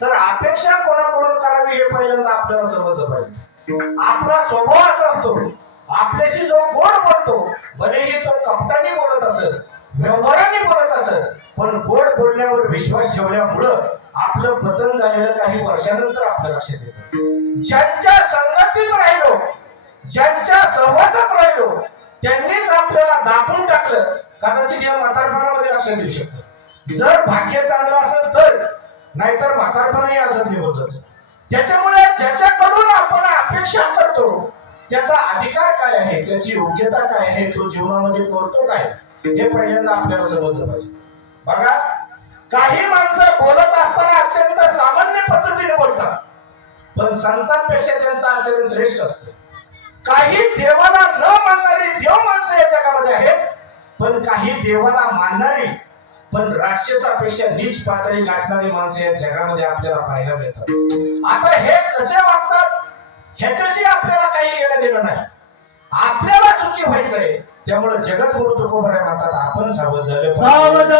तर अपेक्षा कोणाकडून करावी हे पहिल्यांदा आपल्याला समजलं पाहिजे. आपला स्वभाव असा असतो आपल्याशी जो गोड बोलतो भलेही तो कपटाने बोलत असत व्यवहाराने बोलत असत पण गोड बोलण्यावर विश्वास ठेवल्यामुळं आपलं पतन झालेलं काही वर्षानंतर आपल्या लक्षात येतं. ज्यांच्या संगतीत राहिलो ज्यांच्या सहवासात राहिलो त्यांनीच आपल्याला दाबून टाकलं. कदाचित या म्हातारपणामध्ये लक्षात येऊ शकतं. जर भाग्य चांगलं असेल तर नाहीतर म्हातारपणाही असत निघून जातं. त्याच्यामुळे ज्याच्याकडून आपण अपेक्षा करतो त्याचा अधिकार काय आहे त्याची योग्यता काय आहे तो जीवनामध्ये करतो काय हे पहिल्यांदा आपल्याला समजलं पाहिजे. बघा काही माणसं बोलत असताना अत्यंत सामान्य पद्धतीने बोलतात पण संतांपेक्षा त्यांचं आचरण श्रेष्ठ असतं. काही देवाला न मानणारी देव माणसं या जगामध्ये आहेत पण काही देवाला मानणारी पण राक्षसापेक्षा नीच पातळी गाठणारी माणसं या जगामध्ये आपल्याला पाहायला मिळतात आता हे कसे वागतात ह्याच्याशी आपल्याला काही घेणं देणं नाही आपल्याला चुकी व्हायचंय त्यामुळे जगत गुरु तुकोबऱ्या मातात आपण सावध झालं पाहिजे. सावध